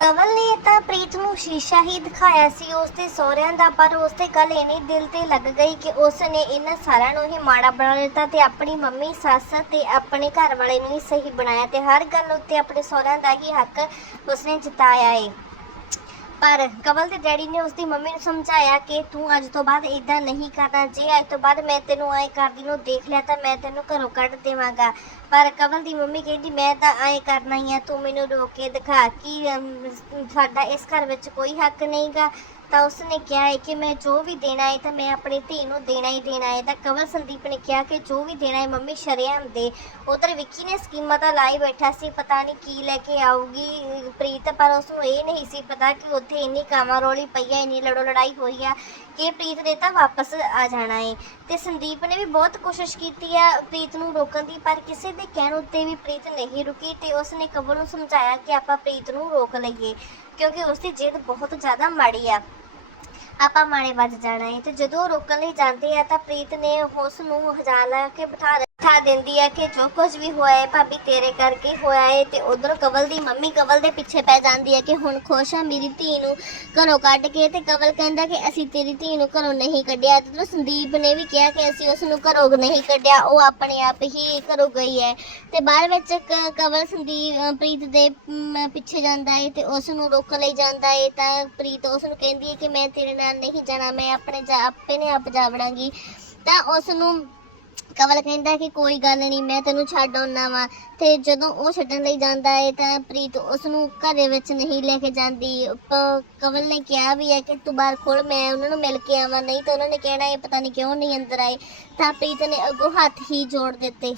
ਕਮਲ ਨੇ ਤਾਂ ਪ੍ਰੀਤ ਨੂੰ ਸ਼ੀਸ਼ਾ ਹੀ ਦਿਖਾਇਆ ਸੀ ਉਸ ਦੇ ਸਹੁਰਿਆਂ ਦਾ, ਪਰ ਉਸ ਦੇ ਗੱਲ ਇੰਨੀ ਦਿਲ ਤੇ ਲੱਗ ਗਈ ਕਿ ਉਸ ਨੇ ਇਹਨਾਂ ਸਾਰਿਆਂ ਨੂੰ ਹੀ ਮਾੜਾ ਬਣਾ ਦਿੱਤਾ ਤੇ ਆਪਣੀ ਮੰਮੀ, ਸੱਸ ਤੇ ਆਪਣੇ ਘਰ ਵਾਲੇ ਨੂੰ ਹੀ ਸਹੀ ਬਣਾਇਆ ਤੇ ਹਰ ਗੱਲ ਉੱਤੇ ਆਪਣੇ ਸਹੁਰਿਆਂ ਦਾ ਹੀ ਹੱਕ ਉਸਨੇ ਜਿਤਾਇਆ ਏ। ਪਰ ਕਮਲ ਦੇ ਡੈਡੀ ਨੇ ਉਸਦੀ ਮੰਮੀ ਨੂੰ ਸਮਝਾਇਆ ਕਿ ਤੂੰ ਅੱਜ ਤੋਂ ਬਾਅਦ ਇਦਾਂ ਨਹੀਂ ਕਰਨਾ। ਜੇ ਅੱਜ ਤੋਂ ਬਾਅਦ ਮੈਂ ਤੈਨੂੰ ਐਂ ਕਰਦੀ ਨੂੰ ਦੇਖ ਲਿਆ ਤਾਂ ਮੈਂ ਤੈਨੂੰ ਘਰੋਂ ਕੱਢ ਦੇਵਾਂਗਾ। ਪਰ ਕਮਲ ਦੀ ਮੰਮੀ ਕਹਿੰਦੀ, ਮੈਂ ਤਾਂ ਐਂ ਕਰਨਾ ਹੀ ਆ, ਤੂੰ ਮੈਨੂੰ ਰੋਕ ਕੇ ਦਿਖਾ ਕਿ ਸਾਡਾ ਇਸ ਘਰ ਵਿੱਚ ਕੋਈ ਹੱਕ ਨਹੀਂਗਾ। ਤਾਂ ਉਸਨੇ ਕਿਹਾ ਹੈ ਕਿ ਮੈਂ ਜੋ ਵੀ ਦੇਣਾ ਹੈ ਤਾਂ ਮੈਂ ਆਪਣੀ ਧੀ ਨੂੰ ਦੇਣਾ ਹੀ ਦੇਣਾ ਹੈ। ਤਾਂ ਕਵਲ ਸੰਦੀਪ ਨੇ ਕਿਹਾ ਕਿ ਜੋ ਵੀ ਦੇਣਾ ਹੈ ਮੰਮੀ ਸ਼ਰੇਆਮ ਦੇ। ਉਧਰ ਵਿੱਕੀ ਨੇ ਸਕੀਮਾਂ ਤਾਂ ਲਾਈ ਬੈਠਾ ਸੀ, ਪਤਾ ਨਹੀਂ ਕੀ ਲੈ ਕੇ ਆਊਗੀ ਪ੍ਰੀਤ, ਪਰ ਉਸ ਨੂੰ ਇਹ ਨਹੀਂ ਸੀ ਪਤਾ ਕਿ ਉੱਥੇ ਇੰਨੀ ਕਾਮਾ ਰੋਲੀ ਪਈ ਹੈ ਇੰਨੀ ਲੜੋ ਲੜਾਈ ਹੋਈ ਆ। ਕਿ ਪ੍ਰੀਤ ਨੇ ਤਾਂ ਵਾਪਸ ਆ ਜਾਣਾ ਏ। ਤੇ ਸੰਦੀਪ ਨੇ ਵੀ ਬਹੁਤ ਕੋਸ਼ਿਸ਼ ਕੀਤੀ ਆ ਪ੍ਰੀਤ ਨੂੰ ਰੋਕਣ ਦੀ, ਪਰ ਕਿਸੇ ਦੇ ਕਹਿਣ ਉੱਤੇ ਵੀ ਪ੍ਰੀਤ ਨਹੀਂ ਰੁਕੀ ਤੇ ਉਸ ਨੇ ਕਮਲ ਨੂੰ ਸਮਝਾਇਆ ਕਿ ਆਪਾਂ ਪ੍ਰੀਤ ਨੂੰ ਰੋਕ ਲਈਏ, ਕਿਉਂਕਿ ਉਸ ਦੀ ਜਿੱਦ ਬਹੁਤ ਜ਼ਿਆਦਾ ਮਾੜੀ ਆ। ਆਪਾਂ ਮਾਣੇ ਵੱਜ ਜਾਣਾ ਏ ਤੇ ਜਦੋਂ ਉਹ ਰੋਕਣ ਲਈ ਜਾਂਦੇ ਆ ਤਾਂ ਪ੍ਰੀਤ ਨੇ ਉਸ ਨੂੰ ਹਜਾ ਲਾ ਕੇ ਬਿਠਾ ਬਿਠਾ ਦਿੰਦੀ ਹੈ ਕਿ ਜੋ ਕੁਝ ਵੀ ਹੋਇਆ ਹੈ, ਭਾਬੀ ਤੇਰੇ ਕਰਕੇ ਹੋਇਆ ਹੈ ਤੇ ਉਧਰ ਕਵਲ ਦੀ ਮੰਮੀ ਕਵਲ ਦੇ ਪਿੱਛੇ ਪੈ ਜਾਂਦੀ ਹੈ ਕਿ ਹੁਣ ਖੁਸ਼ ਆ ਮੇਰੀ ਧੀ ਨੂੰ ਘਰੋਂ ਕੱਢ ਕੇ ਤੇ ਕਵਲ ਕਹਿੰਦਾ ਕਿ ਅਸੀਂ ਤੇਰੀ ਧੀ ਨੂੰ ਘਰੋਂ ਨਹੀਂ ਕੱਢਿਆ। ਤੇ ਸੰਦੀਪ ਨੇ ਵੀ ਕਿਹਾ ਕਿ ਅਸੀਂ ਉਸ ਨੂੰ ਘਰੋਂ ਨਹੀਂ ਕੱਢਿਆ, ਉਹ ਆਪਣੇ ਆਪ ਹੀ ਘਰੋਂ ਗਈ ਹੈ। ਤੇ ਬਾਅਦ ਵਿੱਚ ਕ- ਕਵਲ ਸੰਦੀਪ ਪ੍ਰੀਤ ਦੇ ਪਿੱਛੇ ਜਾਂਦਾ ਹੈ ਤੇ ਉਸ ਨੂੰ ਰੋਕਣ ਲਈ ਜਾਂਦਾ ਹੈ। ਤਾਂ ਪ੍ਰੀਤ ਉਸ ਨੂੰ ਕਹਿੰਦੀ ਹੈ ਕਿ ਮੈਂ ਤੇਰੇ ਨਾਲ ਨਹੀਂ ਜਾਣਾ, ਮੈਂ ਆਪਣੇ ਆਪੇ ਨੇ ਆਪ ਜਾਵੜਾਂਗੀ ਤਾਂ ਉਸ ਨੂੰ ਕਵਲ ਕਹਿੰਦਾ ਕਿ ਕੋਈ ਗੱਲ ਨਹੀਂ, ਮੈਂ ਤੈਨੂੰ ਛੱਡ ਆਉਣਾ ਵਾ। ਤੇ ਜਦੋਂ ਉਹ ਛੱਡਣ ਲਈ ਜਾਂਦਾ ਹੈ ਤਾਂ ਪ੍ਰੀਤ ਉਸ ਨੂੰ ਘਰੇ ਵਿੱਚ ਨਹੀਂ ਲੈ ਕੇ ਜਾਂਦੀ। ਪ- ਨੇ ਕਿਹਾ ਵੀ ਹੈ ਕਿ ਤੂੰ ਬਾਹਰ ਖੋਲ ਮੈਂ ਉਹਨਾਂ ਨੂੰ ਮਿਲ ਕੇ ਆਵਾਂ। ਨਹੀਂ ਤਾਂ ਉਹਨਾਂ ਨੇ ਕਹਿਣਾ, ਇਹ ਪਤਾ ਨਹੀਂ ਕਿਉਂ ਨਹੀਂ ਅੰਦਰ ਆਏ। ਤਾਂ ਪ੍ਰੀਤ ਨੇ ਅੱਗੋਂ ਹੱਥ ਹੀ ਜੋੜ ਦਿੱਤੇ।